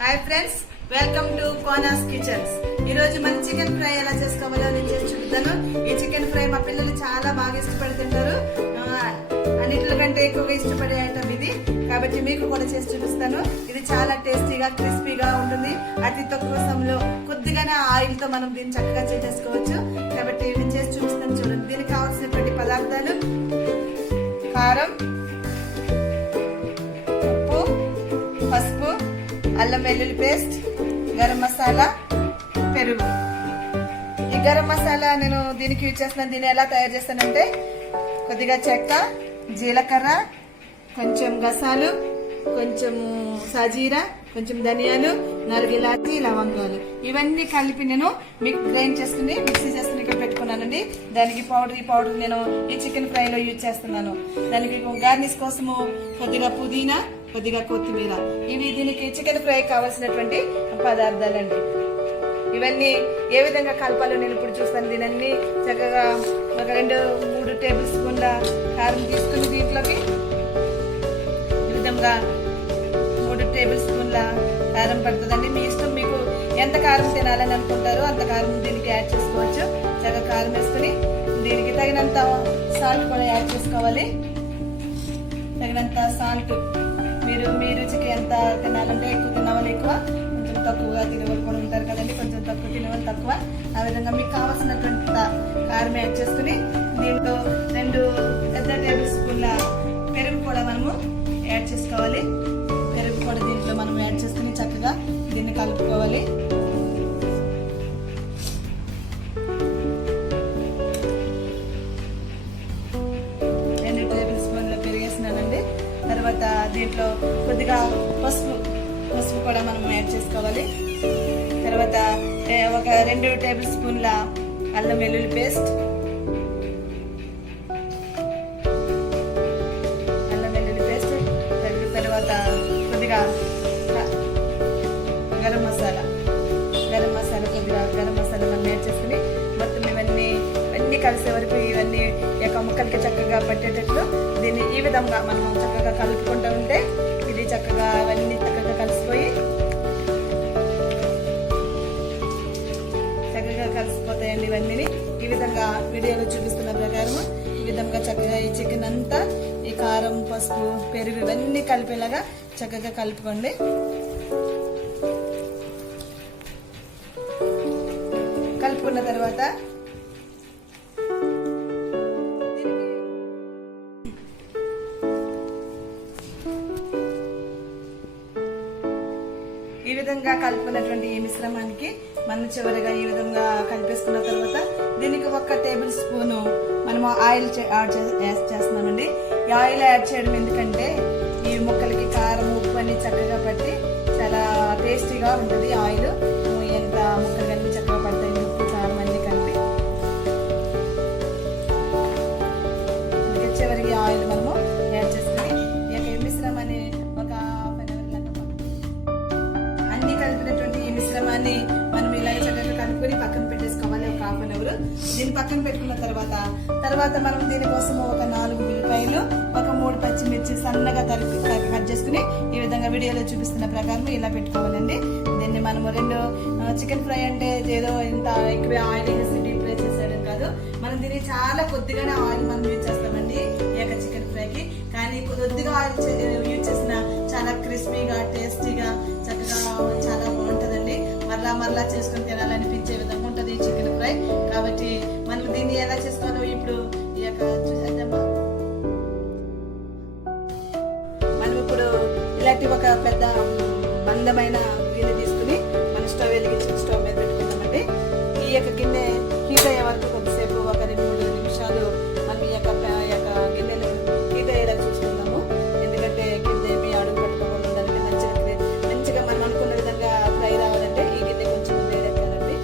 Hi friends, welcome to Kona's kitchens. ఈ రోజు మన చికెన్ ఫ్రై ఎలా చేసుకోవాలో నేను చేసి చూపుతాను. ఈ చికెన్ ఫ్రై మా పిల్లలు చాలా బాగా ఇష్టపడి తింటారు. అన్నిటికంటే ఎక్కువగా ఇష్టపడే ఐటమ్ ఇది, కాబట్టి మీకు కూడా చేసి చూపిస్తాను. ఇది చాలా టేస్టీగా క్రిస్పీగా ఉంటుంది. అతి తక్కువ సమయంలో కొద్దిగానే ఆయిల్ తో మనం దీన్ని చక్కగా చేసేసుకోవచ్చు. కాబట్టి నేను చేసి చూపిస్తాను, చూడండి. దీనికి కావాల్సినటువంటి పదార్థాలు: కారం, ఉప్పు, పసుపు, అల్లం వెల్లుల్లి పేస్ట్, గరం మసాలా, పెరుగు. ఈ గరం మసాలా నేను దీనికి యూజ్ చేస్తున్నాను. దీన్ని ఎలా తయారు చేస్తానంటే కొద్దిగా చెక్క, జీలకర్ర, కొంచెం గసాలు, కొంచెం సాజీరా, కొంచెం ధనియాలు, 4 ఇలాచి, లవంగాలు ఇవన్నీ కలిపి నేను గ్రైండ్ చేసుకుని మిక్సీ చేసుకుని ఇక్కడ పెట్టుకున్నానండి. దానికి ఈ పౌడర్ నేను ఈ చికెన్ ఫ్రైలో యూజ్ చేస్తున్నాను. దానికి గార్నిష్ కోసము కొద్దిగా పుదీనా, కొద్దిగా కొత్తిమీర. ఇవి దీనికి చికెన్ ఫ్రై కావాల్సినటువంటి పదార్థాలండి. ఇవన్నీ ఏ విధంగా కలపాలో నేను ఇప్పుడు చూస్తాను. దీనన్నీ చక్కగా ఒక 2-3 టేబుల్ స్పూన్ల కారం తీసుకుని దీంట్లోకి ఈ విధంగా 3 టేబుల్ స్పూన్ల కారం పడుతుందండి. మీ ఇష్టం, మీకు ఎంత కారం తినాలని అనుకుంటారో అంత కారం దీనికి యాడ్ చేసుకోవచ్చు. చక్కగా కారం వేసుకుని దీనికి తగినంత సాల్ట్ కూడా యాడ్ చేసుకోవాలి. తగినంత సాల్ట్ మీ రుచికి ఎంత తినాలంటే, ఎక్కువ తినవాలి ఎక్కువ, కొంచెం తక్కువగా తినవాలి కూడా ఉంటారు కదండి, కొంచెం తక్కువ తినవాలి తక్కువ. ఆ విధంగా మీకు కావాల్సినటువంటి కారం యాడ్ చేసుకుని దీంట్లో 2 పెద్ద టేబుల్ స్పూన్ల పెరుగు కూడా మనము యాడ్ చేసుకోవాలి. పెరుగు కూడా దీంట్లో మనం యాడ్ చేసుకుని చక్కగా దీన్ని కలుపుకోవాలి. తర్వాత దీంట్లో కొద్దిగా పసుపు కూడా మనం యాడ్ చేసుకోవాలి. తర్వాత ఒక 2 టేబుల్ స్పూన్ల అల్లం వెల్లుల్లి పేస్ట్, తర్వాత కొద్దిగా గరం మసాలా కొద్దిగా గరం మసాలా మనం యాడ్ చేసుకుని మొత్తం ఇవన్నీ కలిసే వరకు ఇవన్నీ యొక్క ముక్కలకి చక్కగా పట్టేటట్లు దీన్ని ఈ విధంగా మనం చక్కగా కలుపుకుంటూ ఉంటే ఇది చక్కగా అవన్నీ చక్కగా కలిసిపోతాయండి. ఇవన్నీ ఈ విధంగా వీడియోలో చూపిస్తున్న ప్రకారం ఈ విధంగా చక్కగా ఈ చికెన్ అంతా ఈ కారం, పసుపు, పెరుగు ఇవన్నీ కలిపేలాగా చక్కగా కలుపుకోండి. కలుపుకున్న తర్వాత ఈ విధంగా కలుపుకున్నటువంటి ఈ మిశ్రమానికి మనం చివరిగా ఈ విధంగా కలిపేసుకున్న తర్వాత దీనికి 1 టేబుల్ స్పూను మనము ఆయిల్ యాడ్ చేస్తున్నామండి. ఈ ఆయిల్ యాడ్ చేయడం ఎందుకంటే ఈ ముక్కలకి కారం, ఉప్పు అన్ని చక్కగా పట్టి చాలా టేస్టీగా ఉంటుంది. ఆయిల్ ఎంత ముక్కలు కలిపి చక్కగా పడతాయి, ఉప్పు, కారం అన్ని కలిపి. చివరికి ఆయిల్ మనము యాడ్ చేసుకుని ఈ మిశ్రమాన్ని ఒక హాఫ్ అన్ అవర్ లాగా అన్ని కలిపినటువంటి ఈ మిశ్రమాన్ని మనం ఇలాగ చక్కగా కలుపుకొని పక్కన పెట్టేసుకోవాలి ఒక హాఫ్ అన్ అవర్. దీన్ని పక్కన పెట్టుకున్న తర్వాత మనం దీనికోసం ఒక 4 ఉల్లిపాయలు, ఒక 3 పచ్చిమిర్చి సన్నగా కట్ చేసుకుని ఈ విధంగా వీడియోలో చూపిస్తున్న ప్రకారం ఇలా పెట్టుకోవాలండి. దీన్ని మనము చికెన్ ఫ్రై అంటే ఏదో ఇంత ఎక్కువ ఆయిల్ వేసి డీప్ ఫ్రై చేసేయడం కాదు. మనం దీన్ని చాలా కొద్దిగానే ఆయిల్ మనం యూజ్ చేస్తామండి ఈ యొక్క చికెన్ ఫ్రైకి. కానీ కొద్దిగా ఆయిల్ యూజ్ చేసిన చాలా క్రిస్పీగా, టేస్టీగా, చక్కగా చాలా బాగుంటుందండి. మరలా చేసుకుని తినాలనిపించే విధంగా ఉంటుంది ఈ చికెన్ ఫ్రై. కాబట్టి మనం దీన్ని ఎలా చేసుకోవాలో ఇప్పుడు ఈ యొక్క చూసేద్దామా. మనం ఇప్పుడు ఇలాంటి ఒక పెద్ద మందమైన గిన్నె తీసుకుని మనం స్టవ్ వెలిగించి స్టవ్ మీద పెట్టుకుంటామండి. ఈ యొక్క గిన్నె హీట్ అయ్యే వరకు కొద్దిసేపు ఒక 2-3 నిమిషాలు మనం ఈ యొక్క గిన్నెను హీట్ అయ్యేలా చూసుకుందాము. ఎందుకంటే గిన్నె ఏమి అడుగు పట్టుకోకుండా ఉండాలంటే మంచిగా మనం అనుకున్న విధంగా ఫ్రై రావాలంటే ఈ గిన్నె కొంచెం వేడెక్కాలండి.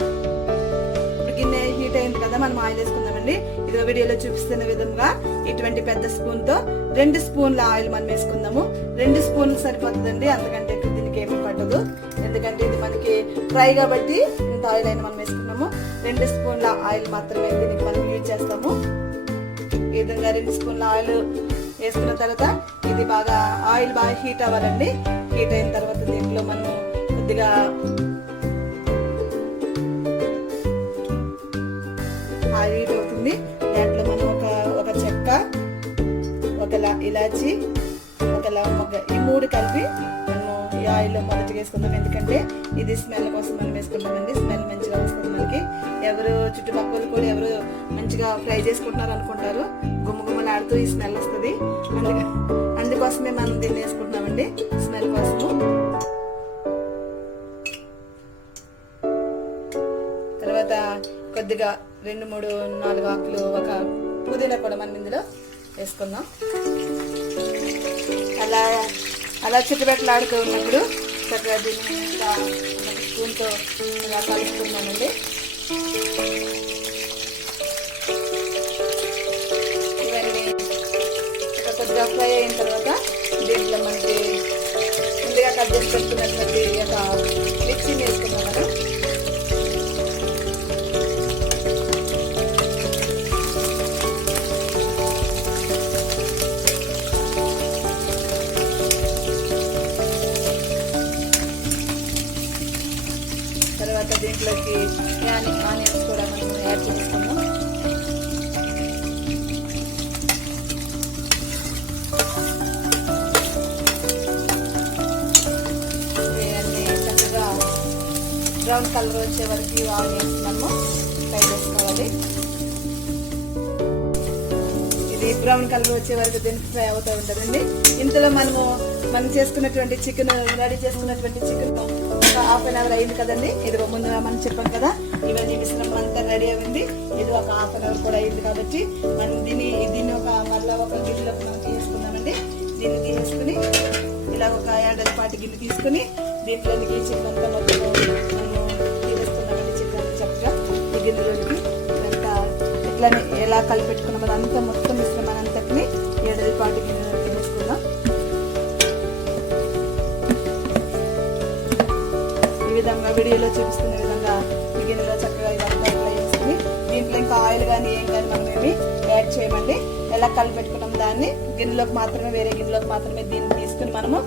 ఇప్పుడు గిన్నె హీట్ అయింది కదా, మనం ఆయిల్ వేసుకుందామండి. ఇదిగో వీడియోలో చూపిస్తున్న విధంగా ఇటువంటి పెద్ద స్పూన్ తో 2 స్పూన్ల ఆయిల్ మనం వేసుకుందాము. 2 స్పూన్లు సరిపోతుందండి, అంతకంటే దీనికి ఏమీ పట్టదు. ఎందుకంటే ఇది మనకి ఫ్రై కాబట్టి ఇంత ఆయిల్ అయినా మనం వేసుకున్నాము. 2 స్పూన్ల ఆయిల్ మాత్రమే దీనికి మనం యూజ్ చేస్తాము. ఈ విధంగా 2 స్పూన్ల ఆయిల్ వేసుకున్న తర్వాత ఇది ఆయిల్ బాగా హీట్ అవ్వాలండి. హీట్ అయిన తర్వాత దీంట్లో మనము కొద్దిగా హీట్ అవుతుంది. దాంట్లో మనం ఒక చెక్క, ఒక ఇలాచి, ఒక లవంగ, ఈ 3 కలిపి మనము ఈ ఆయిల్లో మొదటిగా వేసుకుందాం. ఎందుకంటే ఇది స్మెల్ కోసం మనం వేసుకుంటామండి. స్మెల్ మంచిగా వస్తుంది మనకి. ఎవరు చుట్టుపక్కల కూడా ఎవరు మంచిగా ఫ్రై చేసుకుంటున్నారు అనుకుంటారు. గుమ్మగుమ్మలాడుతూ ఈ స్మెల్ వస్తుంది. అందుకోసమే మనం దీన్ని వేసుకుంటున్నామండి, స్మెల్ కోసము. తర్వాత కొద్దిగా 2, 3, 4 ఆకులు, ఒక పుదీనా కూడా మనం ఇందులో వేసుకుందాం. అలా చుట్టుపెట్టలాడుతూ ఉన్నప్పుడు చక్కగా దీన్ని స్పూన్తో ఇలా కలుపుతున్నామండి. ఇవన్నీ కొద్దిగా ఫ్రై అయిన తర్వాత దీంట్లో మనకి ముందుగా కట్ చేసి పెట్టుకున్నటువంటి ఒక మిక్సీని వేసుకున్నాం మనం. తర్వాత దీంట్లోకి ఆనియన్స్ కూడా మనం యాడ్ చేసుకున్నాం. ఇవన్నీ చక్కగా బ్రౌన్ కలర్ వచ్చే వరకు ఆనియన్స్ మనము ఫ్రై చేసుకోవాలి. ఇది బ్రౌన్ కలర్ వచ్చే వరకు దీనికి ఫ్రై అవుతూ ఉంటుందండి. ఇంతలో మనం చేసుకున్నటువంటి చికెన్, రెడీ చేసుకున్నటువంటి చికెన్ ఒక హాఫ్ అన్ అవర్ అయింది కదండి. ఇది ముందుగా మనం చెప్పాం కదా, ఇవన్నీ మిశ్రమం అంతా రెడీ అయింది. ఇది ఒక హాఫ్ అన్ అవర్ కూడా అయింది కాబట్టి మనం దీన్ని మళ్ళీ ఒక గిన్నెలోకి మనం తీసుకుందామండి. దీన్ని తీసేసుకుని ఇలా ఒక 2 పాటి గిన్నె తీసుకుని దీంట్లోనికి చికెన్ అంతా మొత్తం మనము తీసేసుకుందామండి. చికెన్ చక్కగా ఈ గిన్నెలోకి అంతా ఇట్లానే ఎలా కలిపెట్టుకున్నాం అదంతా మొత్తం మిశ్రమం అంతటిని 2 పాటి గిన్నెలో తీసేసుకుందాం. ఈ విధంగా వీడియోలో చూపిస్తున్న విధంగా ఈ గిన్నెలో చక్కగా ఇదంతా ఫ్రై చేసుకుని దీంట్లో ఇంకా ఆయిల్ కానీ ఏం కానీ మనం ఏమి యాడ్ చేయమండి. ఎలా కలిపెట్టుకున్నాం దాన్ని గిన్నెలోకి మాత్రమే, వేరే గిన్నెలోకి మాత్రమే దీన్ని తీసుకుని మనము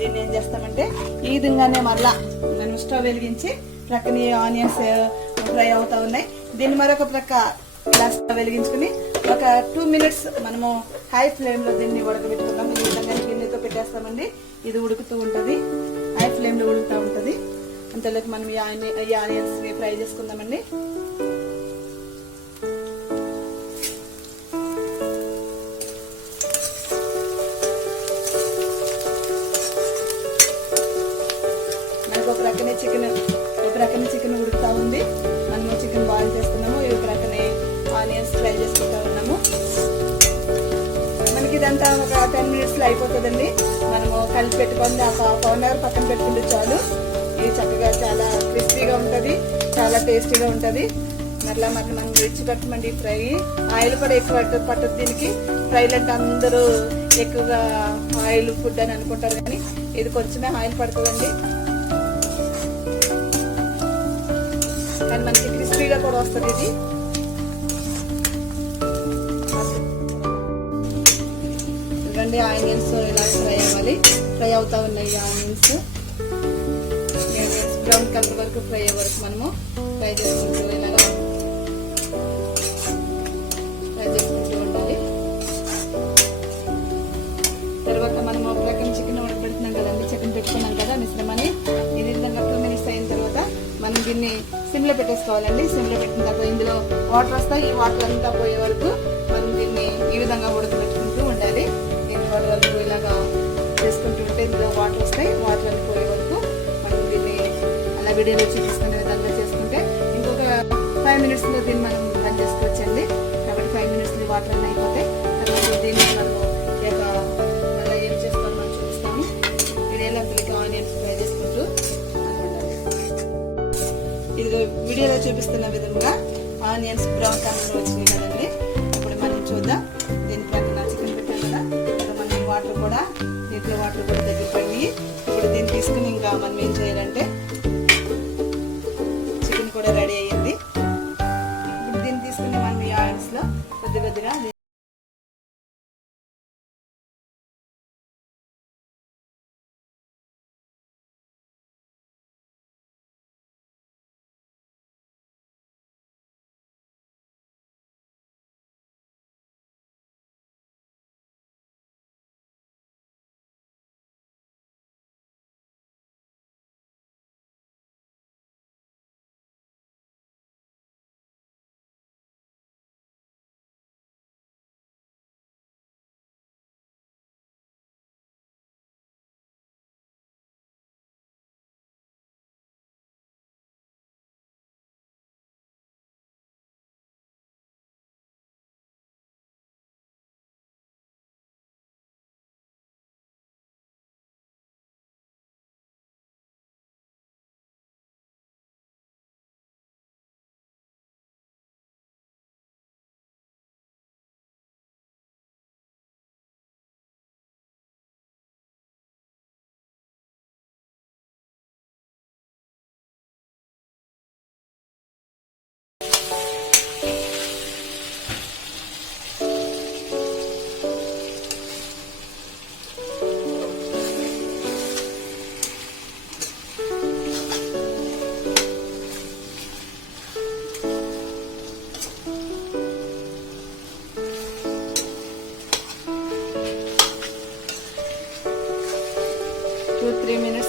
దీన్ని ఏం చేస్తామంటే ఈ విధంగానే మళ్ళా మనం స్టవ్ వెలిగించి ప్రక్కన ఆనియన్స్ ఫ్రై అవుతా ఉన్నాయి. దీన్ని మరొక ప్రక్క ఇలా స్టవ్ వెలిగించుకుని ఒక 2 మినిట్స్ మనము హై ఫ్లేమ్ లో దీన్ని ఉడకబెట్టుకుందాం. ఈ విధంగా గిన్నెతో పెట్టేస్తామండి. ఇది ఉడుకుతూ ఉంటుంది, హై ఫ్లేమ్ లో ఉడుకుతూ ఉంటుంది. అంతలోకి మనం ఈ ఆనియన్స్ ఫ్రై చేసుకుందామండి. మనకు ఒక రకనే చికెన్ ఉడుకుతా ఉంది. మనము చికెన్ బాయిల్ చేస్తున్నాము, ఒక రకనే ఆనియన్స్ ఫ్రై చేసుకుంటా ఉన్నాము. మనకి ఇదంతా ఒక 10 మినిట్స్ లో అయిపోతుందండి. మనము కలిపి పెట్టుకొని ఒక హాఫ్ అన్ అవర్ పక్కన పెట్టుకుంటే చాలు. ఇది చక్కగా చాలా క్రిస్పీగా ఉంటుంది, చాలా టేస్టీగా ఉంటుంది. మరలా మనం రిచ్ పెట్టమండి. ఫ్రై ఆయిల్ కూడా ఎక్కువ పట్టదు దీనికి. ఫ్రైలు అంటే అందరూ ఎక్కువగా ఆయిల్ ఫుడ్ అని అనుకుంటారు, కానీ ఇది కొంచెమే ఆయిల్ పడుతుందండి. కానీ మనకి క్రిస్పీగా కూడా వస్తుంది ఇది. ఇవ్వండి ఆనియన్స్ ఇలా ఫ్రై అవ్వాలి. ఫ్రై అవుతా ఉన్నాయి ఆనియన్స్. బ్రౌన్ కలర్ వరకు ఫ్రై అయ్యే వరకు మనము ఫ్రై చేసుకుంటూ ఇలాగా ఫ్రై చేసుకుంటూ ఉండాలి. తర్వాత మనము ఒక రకం చికెన్ ఉడకబెడుతున్నాం కదండి, చికెన్ పెట్టుకున్నాం కదా మిశ్రమాన్ని. ఇది విధంగా 2 మినిట్స్ అయిన తర్వాత మనం దీన్ని సిమ్లో పెట్టేసుకోవాలండి. సిమ్లో పెట్టిన తర్వాత ఇందులో వాటర్ వస్తాయి. ఈ వాటర్ అంతా పోయే వరకు మనం దీన్ని ఈ విధంగా ఉడకబెట్టుకుంటూ ఉండాలి. దీని వరకు ఇలాగా చేసుకుంటూ ఉంటే ఇందులో వాటర్ వస్తాయి. వాటర్ అన్ని పోయే వరకు మనం దీన్ని అలా వీడియోలో చూపిస్తున్న విధంగా చేసుకుంటే ఇంకొక 5 మినిట్స్లో దీన్ని మనం బంద్ చేసుకోవచ్చండి. కాబట్టి 5 మినిట్స్లో వాటర్ అన్నీ అయిపోతాయి. తర్వాత దీన్ని మనము అలా ఏం చేసుకోవాలి మనం చూపిస్తాము. వీడియోలో పిల్లకి ఆనియన్స్ ఫ్రై చేసుకుంటూ ఇది వీడియోలో చూపిస్తున్న విధంగా ఆనియన్స్ బ్రౌన్ కలర్ వచ్చినాయి కదండి. ఇప్పుడు మనం చూద్దాం. దీని ప్రక్కన చికెన్ పెట్టాం కదా, మనం వాటర్ కూడా దీంట్లో వాటర్ కూడా దగ్గర పడి ఇప్పుడు దీన్ని తీసుకుని ఇంకా మనం ఏం చేయాలంటే చికెన్ కూడా రెడీ అయ్యింది. ఇప్పుడు దీన్ని తీసుకుని మనం ఈ ఆయిల్స్ లో కొద్దిగా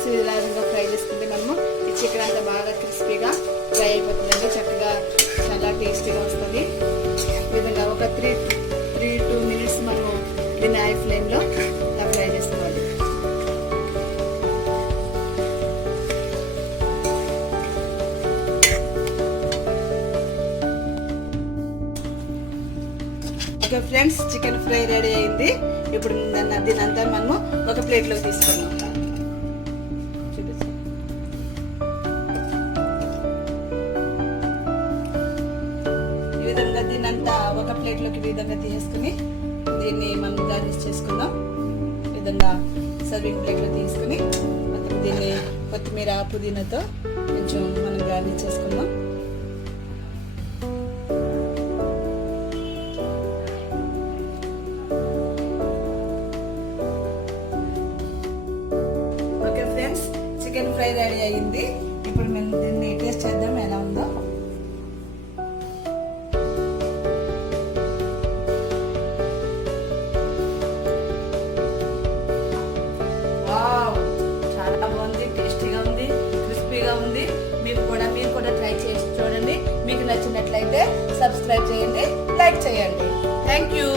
ఫ్రెండ్స్ ఇలా ఫ్రై చేసుకుంటే మనము ఈ చికెన్ అంతా బాగా క్రిస్పీగా ఫ్రై అయిపోతుందండి. చక్కగా చాలా టేస్టీగా వస్తుంది. ఈ విధంగా ఒక 3-2 మినిట్స్ మనము దీన్ని హై ఫ్లేమ్లో ఇలా ఫ్రై చేసుకోవాలి. Okay friends, chicken fry ready అయింది. ఇప్పుడు దీని అంతా మనము ఒక ప్లేట్లోకి తీసుకున్నాం. ఈ విధంగా దీని అంతా ఒక ప్లేట్లోకి ఈ విధంగా తీసుకుని దీన్ని మనం గార్నిష్ చేసుకుందాం. ఈ విధంగా సర్వింగ్ ప్లేట్లో తీసుకుని మొత్తం దీన్ని కొత్తిమీర పుదీనాతో కొంచెం మనం గార్నిష్ చేసుకుందాం. చికెన్ ఫ్రై రెడీ అయ్యింది. ఇప్పుడు మేము దీన్ని టేస్ట్ చేద్దాం ఎలా ఉందో. వావ్, చాలా బాగుంది, టేస్టీగా ఉంది, క్రిస్పీగా ఉంది. మీరు కూడా ట్రై చేసి చూడండి. మీకు నచ్చినట్లయితే సబ్స్క్రైబ్ చేయండి, లైక్ చేయండి. Thank you.